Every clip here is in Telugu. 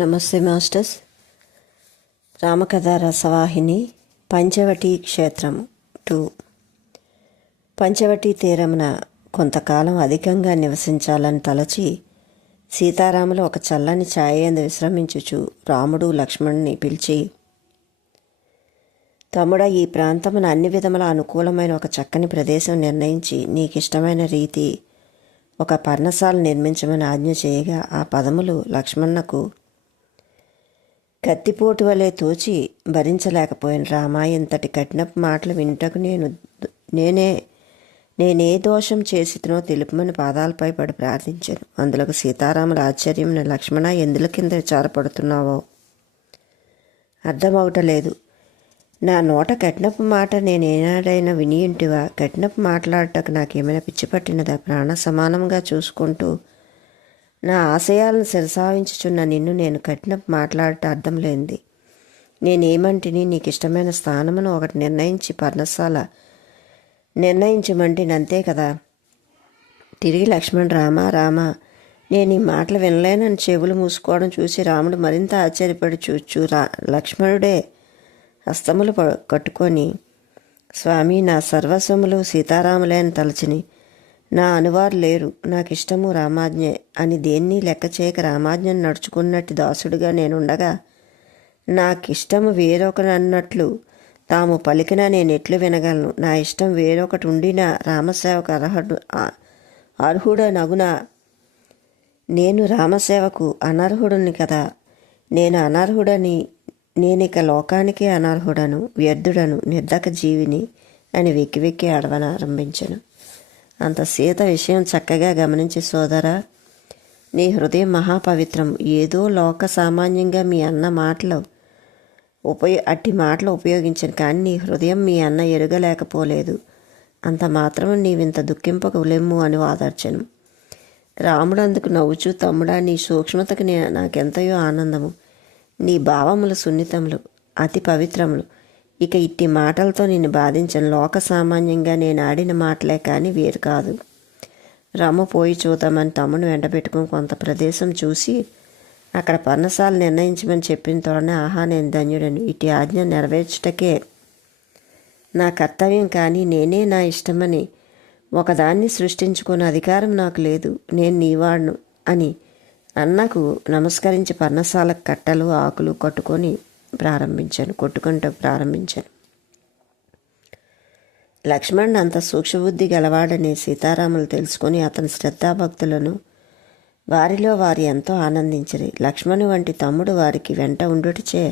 నమస్తే మాస్టర్స్. రామకథ రసవాహిని పంచవటీ క్షేత్రం 2. పంచవటీ తీరమున కొంతకాలం అధికంగా నివసించాలని తలచి సీతారాములు ఒక చల్లని ఛాయందు విశ్రమించుచు రాముడు లక్ష్మణుని పిలిచి, తమ్ముడా, ఈ ప్రాంతమున అన్ని విధముల అనుకూలమైన ఒక చక్కని ప్రదేశం నిర్ణయించి నీకిష్టమైన రీతి ఒక పర్ణశాల నిర్మించమని ఆజ్ఞ చేయగా ఆ పదములు లక్ష్మణునకు కత్తిపోటు వలె తోచి భరించలేకపోయాను. రామా, ఇంతటి కఠినపు మాటలు వింటకు నేనే దోషం చేసినో తెలుపమని పాదాలపై పడి ప్రార్థించాను. అందులోకి సీతారాముల ఆశ్చర్యం, లక్ష్మణ, ఎందుల కింద విచారపడుతున్నావో అర్థమవటలేదు. నా నోట కఠినపు మాట నేనేనాడైనా వినియుంటివా? కఠినపు మాట్లాడటకు నాకేమైనా పిచ్చి పట్టినదా? ప్రాణ సమానంగా చూసుకుంటూ నా ఆశయాలను శిరసావించుచున్న నిన్ను నేను కఠినపు మాట్లాడటం అర్థం లేనిది. నేనేమంటిని, నీకు ఇష్టమైన స్థానమును ఒకటి నిర్ణయించి పర్ణశాల నిర్ణయించమంటే అంతే కదా. తిరిగి లక్ష్మణ్, రామా, నేను ఈ మాటలు వినలేనని చెవులు మూసుకోవడం చూసి రాముడు మరింత ఆశ్చర్యపడి చూచు లక్ష్మణుడే హస్తములు కట్టుకొని, స్వామి, నా సర్వస్వములు సీతారాములే అని తలచిని. నా అనువారు లేరు, నాకు ఇష్టము రామాజ్ఞే అని దేన్ని లెక్క చేయక రామాజ్ఞను నడుచుకున్నట్టు దాసుడిగా నేనుండగా నాకిష్టము వేరొకరు అన్నట్లు తాము పలికినా నేను ఎట్లు వినగలను? నా ఇష్టం వేరొకటి ఉండినా రామసేవకు అర్హుడనగునా? నేను రామసేవకు అనర్హుడిని కదా. నేను అనర్హుడని, నేనిక లోకానికి అనర్హుడను, వ్యర్థుడను, నిర్ధక జీవిని అని వెక్కి వెక్కి ఆడవనారంభించను. అంత సీత విషయం చక్కగా గమనించి, సోదరా, నీ హృదయం మహాపవిత్రం. ఏదో లోక సామాన్యంగా మీ అన్న మాటలు అట్టి మాటలు ఉపయోగించను, కానీ నీ హృదయం మీ అన్న ఎరుగలేకపోలేదు. అంత మాత్రం నీవింత దుఃఖింపకు లెమ్ము అని వాదార్చను. రాముడు అందుకు నవ్వుచూ, తమ్ముడా, నీ సూక్ష్మతకు నాకెంతయో ఆనందము. నీ భావములు సున్నితములు, అతి పవిత్రములు. ఇక ఇట్టి మాటలతో నిన్ను బాధించను. లోక సామాన్యంగా నేను ఆడిన మాటలే కానీ వేరు కాదు. రమ్ము పోయి చూద్దామని తమ్ముని వెంట పెట్టుకుని కొంత ప్రదేశం చూసి అక్కడ పర్ణశాల నిర్ణయించమని చెప్పిన తోడనే, ఆహా, నేను ధన్యుడను. ఇటు ఆజ్ఞ నెరవేర్చుటకే నా కర్తవ్యం, కానీ నేనే నా ఇష్టమని ఒకదాన్ని సృష్టించుకునే అధికారం నాకు లేదు. నేను నీవాడును అని అన్నకు నమస్కరించి పర్ణశాలకు కట్టలు ఆకులు కొట్టుకుంటూ ప్రారంభించాను. లక్ష్మణ్ అంత సూక్ష్మబుద్ధి గలవాడని సీతారాములు తెలుసుకొని అతని శ్రద్ధాభక్తులను వారిలో వారు ఎంతో ఆనందించరు. లక్ష్మణు వంటి తమ్ముడు వారికి వెంట ఉండుటచే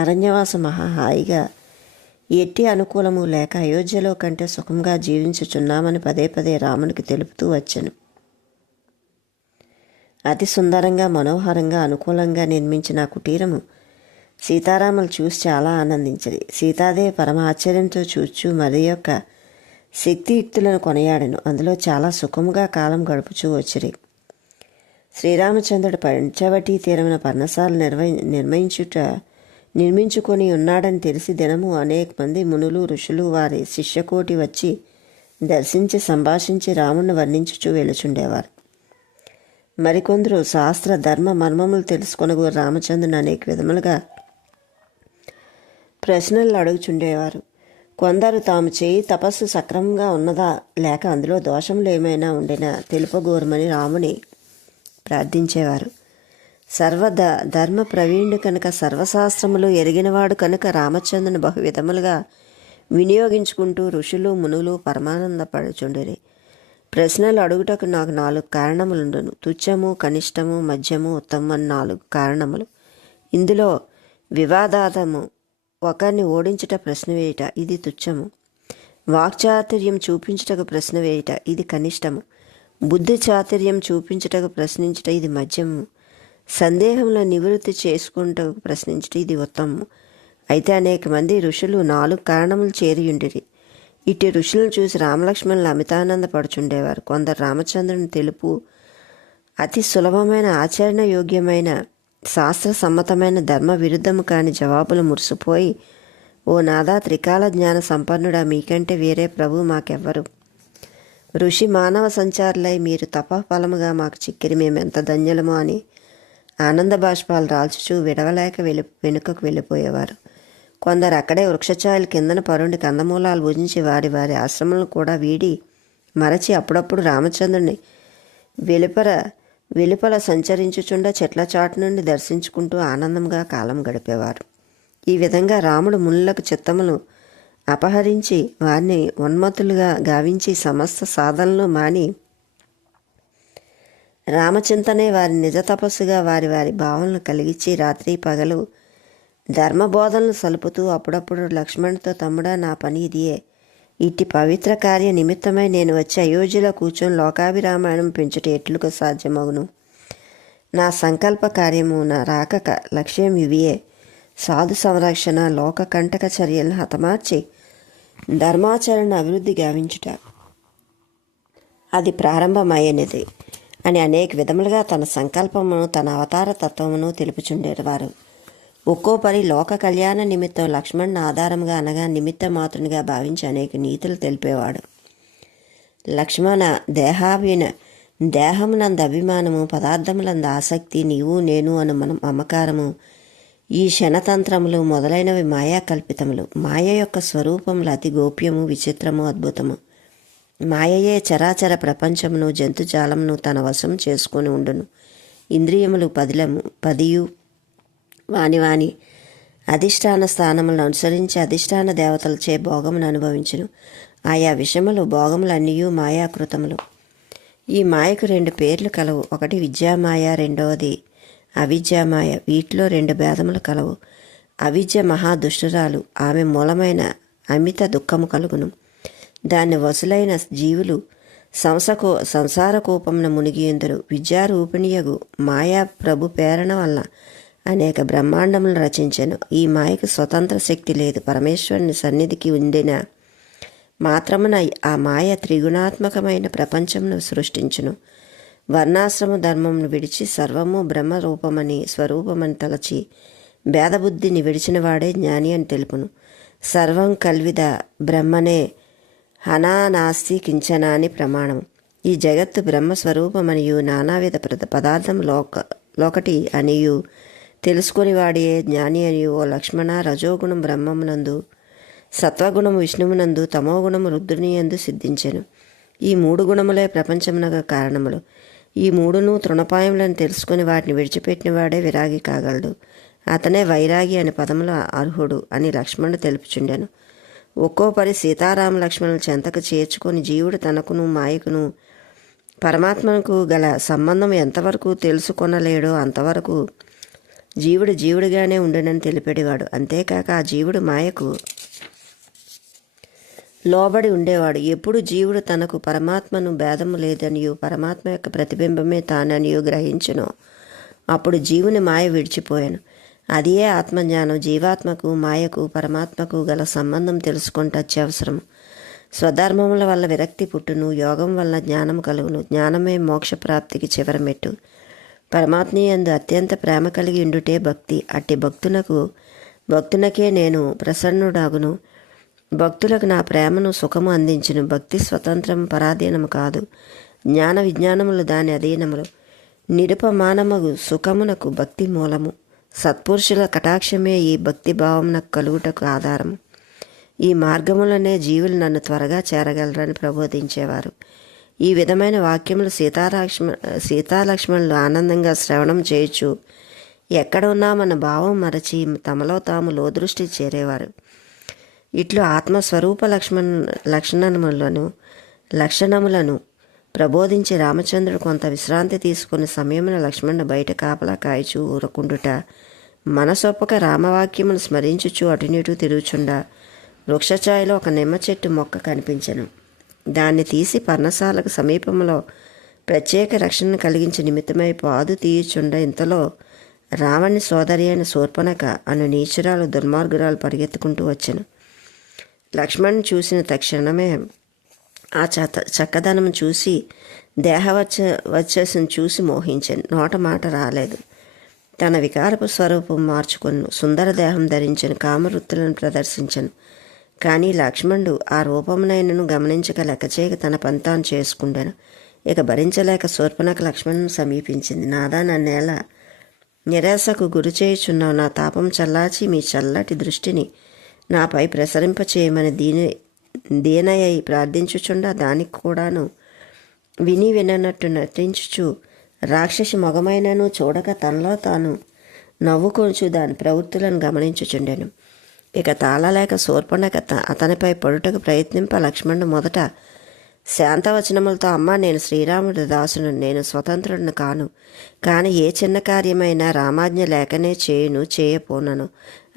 అరణ్యవాసం మహా హాయిగా, ఎట్టి అనుకూలము లేక అయోధ్యలో కంటే సుఖంగా జీవించుచున్నామని పదే పదే రామునికి తెలుపుతూ వచ్చాను. అతి సుందరంగా, మనోహరంగా, అనుకూలంగా నిర్మించిన ఆ కుటీరము సీతారాములు చూసి చాలా ఆనందించరు. సీతాదేవి పరమ ఆశ్చర్యంతో చూచు మరి యొక్క శక్తియుక్తులను కొనియాడను. అందులో చాలా సుఖముగా కాలం గడుపుచూ వచ్చిరి. శ్రీరామచంద్రుడు పంచవటీ తీరమున పర్ణశాల నిర్మించుకొని ఉన్నాడని తెలిసి దినము అనేక మంది మునులు, ఋషులు, వారి శిష్యకోటి వచ్చి దర్శించి సంభాషించి రాముణ్ణి వర్ణించుచూ వెలుచుండేవారు. మరికొందరు శాస్త్ర ధర్మ మర్మములు తెలుసుకొనగు రామచంద్రుని అనేక విధములుగా ప్రశ్నలు అడుగుచుండేవారు. కొందరు తాము చేయి తపస్సు సక్రమంగా ఉన్నదా, లేక అందులో దోషములు ఏమైనా ఉండినా తెలుపగోరమని రాముని ప్రార్థించేవారు. ధర్మ ప్రవీణుడు కనుక, సర్వశాస్త్రములు ఎరిగినవాడు కనుక రామచంద్రుని బహు విధములుగా వినియోగించుకుంటూ ఋషులు, మునులు పరమానందపడుచుండిరి. ప్రశ్నలు అడుగుటకు నాకు 4 కారణములుండును. తుచ్చము, కనిష్టము, మధ్యము, ఉత్తమం అని 4 కారణములు. ఇందులో వివాదాదము, ఒకరిని ఓడించుట, ప్రశ్న వేయుట, ఇది తుచ్చము. వాక్చాతుర్యం చూపించుటకు ప్రశ్న వేయుట, ఇది కనిష్టము. బుద్ధి చాతుర్యం చూపించుటకు ప్రశ్నించుట, ఇది మధ్యము. సందేహంలో నివృత్తి చేసుకుంటకు ప్రశ్నించుట, ఇది ఉత్తమము. అయితే అనేక మంది ఋషులు 4 కారణములు చేరియుండిరి. ఇటు ఋషులను చూసి రామలక్ష్మణులు అమితానందపడుచుండేవారు. కొందరు రామచంద్రుని తెలుపు అతి సులభమైన, ఆచరణ యోగ్యమైన, శాస్త్ర సమ్మతమైన, ధర్మ విరుద్ధము కాని జవాబులు మురిసిపోయి, ఓ నాదా, త్రికాల జ్ఞాన సంపన్నుడా, మీకంటే వేరే ప్రభు మాకెవ్వరు? ఋషి మానవ సంచారులై మీరు తపఫలముగా మాకు చిక్కిరి, మేమెంత ధన్యులమో అని ఆనంద బాష్పాలు రాల్చుచూ విడవలేక వెనుకకు వెళ్ళిపోయేవారు. కొందరు అక్కడే వృక్షఛాయల కిందన పరుండి కందమూలాలు భుజించి వారి వారి ఆశ్రమాలను కూడా వీడి మరచి అప్పుడప్పుడు రామచంద్రుని వెలుపల సంచరించుచుండ చెట్ల చాటు నుండి దర్శించుకుంటూ ఆనందంగా కాలం గడిపేవారు. ఈ విధంగా రాముడు మునులకు చిత్తమును అపహరించి వారిని ఉన్మత్తులుగా గావించి సమస్త సాధనలు మాని రామచింతనే వారి నిజ తపస్సుగా వారి వారి భావనలు కలిగించి రాత్రి పగలు ధర్మబోధనలు సలుపుతూ అప్పుడప్పుడు లక్ష్మణుడితో, తమ్ముడా, నా పని ఇదియే. ఇట్టి పవిత్ర కార్య నిమిత్తమై నేను వచ్చి అయోధ్యలో కూర్చొని లోకాభిరామాయణం పెంచుట ఎట్లుగా సాధ్యమగును? నా సంకల్ప కార్యము, నా రాకక లక్ష్యం ఇవియే. సాధు సంరక్షణ, లోక కంటక చర్యలను హతమార్చి ధర్మాచరణ అభివృద్ధి గావించుట అది ప్రారంభమయ్యనిది అని అనేక విధములుగా తన సంకల్పమును, తన అవతార తత్వమును తెలుపుచుండేవారు. ఒక్కో పని లోక కళ్యాణ నిమిత్తం లక్ష్మణ్ని ఆధారముగా అనగా నిమిత్త మాత్రునిగా భావించి అనేక నీతులు తెలిపేవాడు. లక్ష్మణ, దేహమునందు అభిమానము, పదార్థములందు ఆసక్తి, నీవు నేను అను మమకారము, ఈ క్షణతంత్రములు మొదలైనవి మాయా కల్పితములు. మాయ యొక్క స్వరూపములు అతి గోప్యము, విచిత్రము, అద్భుతము. మాయయే చరాచర ప్రపంచమును, జంతుజాలమును తన వశం చేసుకొని ఉండును. ఇంద్రియములు పదియు వాని అధిష్టాన స్థానములను అనుసరించి అధిష్టాన దేవతలచే భోగమును అనుభవించును. ఆయా విషయములు భోగములన్నీయూ మాయాకృతములు. ఈ మాయకు 2 పేర్లు కలవు. ఒకటి విద్యామాయ, రెండవది అవిద్యామాయ. వీటిలో 2 భేదములు కలవు. అవిద్య మహాదుష్టురాలు, ఆమె మూలమైన అమిత దుఃఖము కలుగును. దాన్ని వసులైన జీవులు సంసార కూపమున మునిగియుందురు. విద్యారూపిణియగు మాయా ప్రభు ప్రేరణ వలన అనేక బ్రహ్మాండములను రచించెను. ఈ మాయకు స్వతంత్ర శక్తి లేదు. పరమేశ్వరుని సన్నిధికి ఉండిన మాత్రమున ఆ మాయ త్రిగుణాత్మకమైన ప్రపంచమును సృష్టించును. వర్ణాశ్రమ ధర్మమును విడిచి సర్వము బ్రహ్మరూపమని స్వరూపమని తలచి భేదబుద్ధిని విడిచినవాడే జ్ఞాని అని తెలుపును. సర్వం కల్విద బ్రహ్మనే హనానాస్తి కించన అని ప్రమాణం. ఈ జగత్తు బ్రహ్మస్వరూపమనియు నానావిధ పదార్థం లోకటి అనియు తెలుసుకునివాడియే జ్ఞాని అనియు. ఓ లక్ష్మణ, రజోగుణం బ్రహ్మమునందు, సత్వగుణము విష్ణువునందు, తమోగుణము రుద్రుని యందు సిద్ధించెను. ఈ 3 గుణములే ప్రపంచమునకు కారణములు. ఈ 3ను తృణపాయములను తెలుసుకుని వాటిని విడిచిపెట్టినవాడే విరాగి కాగలడు. అతనే వైరాగి అనే పదముల అర్హుడు అని లక్ష్మణుడు తెలుపుచుండెను. ఒక్కో పరి సీతారామ లక్ష్మణుల చెంతకు చేర్చుకొని జీవుడు తనకును మాయకును పరమాత్మకు గల సంబంధం ఎంతవరకు తెలుసుకొనలేడో అంతవరకు జీవుడిగానే ఉండునని తెలిపేవాడు. అంతేకాక ఆ జీవుడు మాయకు లోబడి ఉండేవాడు. ఎప్పుడు జీవుడు తనకు పరమాత్మను భేదము లేదనియో, పరమాత్మ యొక్క ప్రతిబింబమే తాననియో గ్రహించునో అప్పుడు జీవుని మాయ విడిచిపోయాను. అదియే ఆత్మజ్ఞానం. జీవాత్మకు మాయకు పరమాత్మకు గల సంబంధం తెలుసుకుంటే అత్యవసరం. స్వధర్మముల వల్ల విరక్తి పుట్టును, యోగం వల్ల జ్ఞానం కలుగును. జ్ఞానమే మోక్షప్రాప్తికి చివరి మెట్టు. పరమాత్మయందు అత్యంత ప్రేమ కలిగి ఉండుటే భక్తి. అట్టి భక్తునకే నేను ప్రసన్నుడాగును. భక్తులకు నా ప్రేమను సుఖము అందించును. భక్తి స్వతంత్రం, పరాధీనము కాదు. జ్ఞాన విజ్ఞానములు దాని అధీనములు. నిరుపమానమగు సుఖమునకు భక్తి మూలము. సత్పురుషుల కటాక్షమే ఈ భక్తి భావమునకు కలుగుటకు ఆధారము. ఈ మార్గములనే జీవులు నన్ను త్వరగా చేరగలరని ప్రబోధించేవారు. ఈ విధమైన వాక్యములు సీతాలక్ష్మణులు ఆనందంగా శ్రవణం చేయొచ్చు. ఎక్కడ ఉన్నామన్న భావం మరచి తమలో తాము లోదృష్టి చేరేవారు. ఇట్లు ఆత్మస్వరూప లక్షణములను ప్రబోధించి రామచంద్రుడు కొంత విశ్రాంతి తీసుకుని సమయమున లక్ష్మణుడు బయట కాపలా కాయచూ ఊరకుండుట, మనసొప్పక రామవాక్యమును స్మరించుచు అటునిటు తిరుగుచుండ వృక్షఛాయలో ఒక నిమ్మ చెట్టు మొక్క కనిపించెను. దాన్ని తీసి పర్ణశాలకు సమీపంలో ప్రత్యేక రక్షణ కలిగించే నిమిత్తమై పాదు తీయుచుండ ఇంతలో రావణి సోదరి అయిన శూర్పణఖ అను నీచురాలు దుర్మార్గురాలు పరిగెత్తుకుంటూ వచ్చెను. లక్ష్మణ్ చూసిన తక్షణమే ఆ చక్కదనం చూసి దేహవచ్చసును చూసి మోహించాను. నోట మాట రాలేదు. తన వికారపు స్వరూపం మార్చుకొను, సుందర దేహం ధరించను, కామవృత్తులను ప్రదర్శించను. కానీ లక్ష్మణుడు ఆ రూపమునైనను గమనించక లెక్కచేయక తన పంతాను చేసుకుండాను. ఇక భరించలేక శూర్పణఖ లక్ష్మణుని సమీపించింది. నాదా, నన్నేలా నిరాశకు గురి చేయుచున్నావు. నా తాపం చల్లార్చి మీ చల్లటి దృష్టిని నాపై ప్రసరింపచేయమని దీనయ్యి ప్రార్థించుచుండా దానికి కూడాను విని విననట్టు నటించుచు రాక్షసి మొగమైనను చూడక తనలో తాను నవ్వుకొంచు దాని ప్రవృత్తులను గమనించుచుండెను. ఇక తాళలేక శూర్పణఖ అతనిపై పడుటకు ప్రయత్నింప లక్ష్మణుడు మొదట శాంతవచనములతో, అమ్మ, నేను శ్రీరాముడి దాసును, నేను స్వతంత్రుడిని కాను, కానీ ఏ చిన్న కార్యమైనా రామాజ్ఞ లేకనే చేయపోనను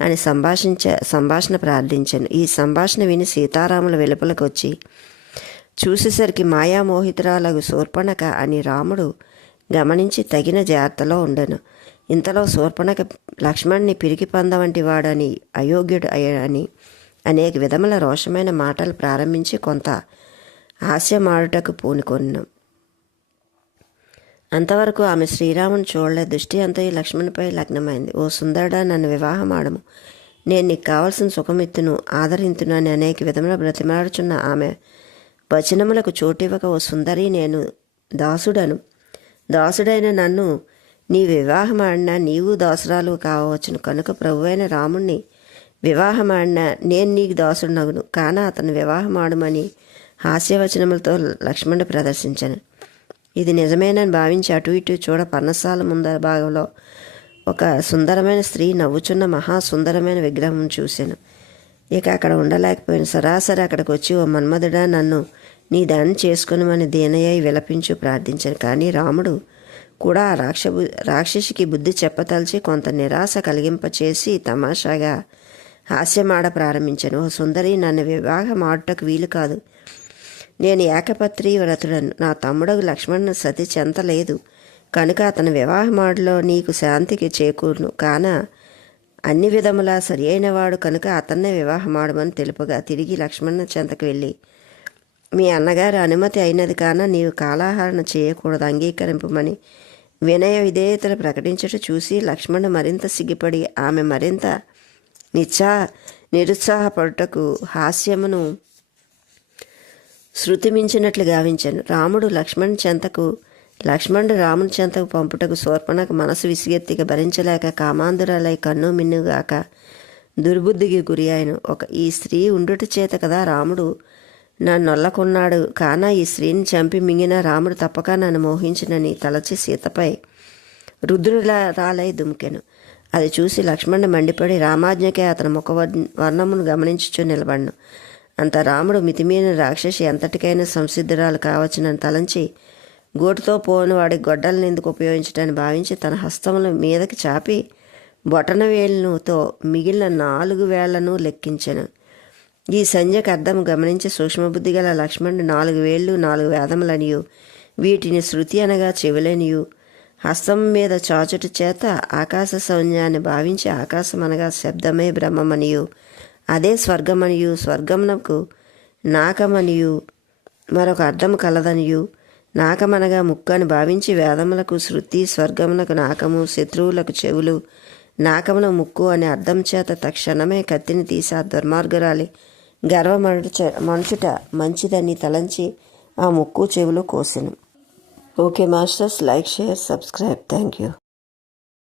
అని సంభాషణ ప్రార్థించాను. ఈ సంభాషణ విని సీతారాముల వెలుపలకు వచ్చి చూసేసరికి మాయామోహితురాలగు శూర్పణఖ అని రాముడు గమనించి తగిన జాగ్రత్తలో ఉండెను. ఇంతలో శూర్పణఖ లక్ష్మణ్ణి పిరికి పంద వంటి వాడని, అయోగ్యుడు అని అనేక విధముల రోషమైన మాటలు ప్రారంభించి కొంత హాస్యమాడుటకు పూనుకొన్నాం. అంతవరకు ఆమె శ్రీరాముని చూడలే. దృష్టి అంతయు లక్ష్మణుపై లగ్నమైంది. ఓ సుందరుడా, నన్ను వివాహం ఆడము, నేను నీకు కావలసిన సుఖమిత్తును, ఆదరింతును అని అనేక విధముల బ్రతిమాడుచున్న ఆమె వచనములకు చోటివ్వక, ఓ సుందరి, నేను దాసుడైన నన్ను నీ వివాహమాడినా నీవు దాసురాలు కావచ్చును, కనుక ప్రభువైన రాముణ్ణి వివాహమాడినా నేను నీకు దాసుడునగును, కాన అతను వివాహమాడమని హాస్యవచనములతో లక్ష్మణుడు ప్రదర్శించాను. ఇది నిజమేనని భావించి అటు ఇటు చూడ పర్ణశాల ముందర భాగంలో ఒక సుందరమైన స్త్రీ నవ్వుచున్న మహాసుందరమైన విగ్రహం చూశాను. ఇక అక్కడ ఉండలేకపోయాను. సరాసరి అక్కడికి వచ్చి, ఓ మన్మధుడా, నన్ను నీ దాన్ని చేసుకునమని దీనయ్య విలపించు ప్రార్థించాను. కానీ రాముడు కూడా ఆ రాక్షసికి బుద్ధి చెప్పతలిచి కొంత నిరాశ కలిగింపచేసి తమాషాగా హాస్యమాడ ప్రారంభించాను. ఓ సుందరి, నన్ను వివాహం ఆడుటకు వీలు కాదు. నేను ఏకపత్రి వ్రతుడను. నా తమ్ముడకు లక్ష్మణుని సతి చెంతలేదు, కనుక అతని వివాహమాడులో నీకు శాంతికి చేకూరును, కాన అన్ని విధములా సరి అయినవాడు కనుక అతన్నే వివాహమాడమని తెలుపగా తిరిగి లక్ష్మణుని చెంతకు వెళ్ళి, మీ అన్నగారి అనుమతి అయినది కాన నీవు కాలాహరణ చేయకూడదు, అంగీకరింపమని వినయ విధేయతలు ప్రకటించట చూసి లక్ష్మణుడు మరింత సిగ్గుపడి ఆమె మరింత నిరుత్సాహపడుటకు హాస్యమును శృతిమించినట్లు గావించాను. లక్ష్మణుడు రాముని చెంతకు పంపుటకు శూర్పణఖ మనసు విసిగెత్తిక భరించలేక కామాంధురాలై కన్ను మిన్నుగాక దుర్బుద్ధికి గురి అయిన ఈ స్త్రీ ఉండుట చేత కదా రాముడు నన్నొల్లకున్నాడు, కాన ఈ స్త్రీని చంపి మింగిన రాముడు తప్పక నన్ను మోహించినని తలచి సీతపై రుద్రురాలై దుమికెను. అది చూసి లక్ష్మణుడు మండిపడి రామాజ్ఞకే అతని ముఖ వర్ణమును గమనించుచూ నిలబడను. అంత రాముడు మితిమీన రాక్షసి ఎంతటికైనా సంసిద్ధురాలు కావచ్చునని తలంచి గోటుతో పోని వాడి గొడ్డలను ఎందుకు ఉపయోగించటాన్ని భావించి తన హస్తముల మీదకి చాపి బొటన వేలుతో మిగిలిన 4 వేళ్లను లెక్కించెను. ఈ సంధ్యకు అర్థం గమనించి సూక్ష్మబుద్ధి గల లక్ష్మణుడు 4 వేళ్ళు 4 వేదములనియు వీటిని శృతి అనగా చెవులనియు హస్తం మీద చాచుట చేత ఆకాశ సౌన్యాన్ని భావించి ఆకాశం అనగా శబ్దమే బ్రహ్మమనియు అదే స్వర్గమనియు స్వర్గమునకు నాకమనియు మరొక అర్థము కలదనియు నాకమనగా ముక్కు అని భావించి వేదములకు శృతి, స్వర్గమునకు నాకము, శత్రువులకు చెవులు, నాకమున ముక్కు అనే అర్థం చేత తక్షణమే కత్తిని తీసి ఆ దుర్మార్గురాలి మనుచుట మంచిదని తలంచి ఆ ముక్కు చెవులు కోసెను. Okay masters, like, share, subscribe. Thank you.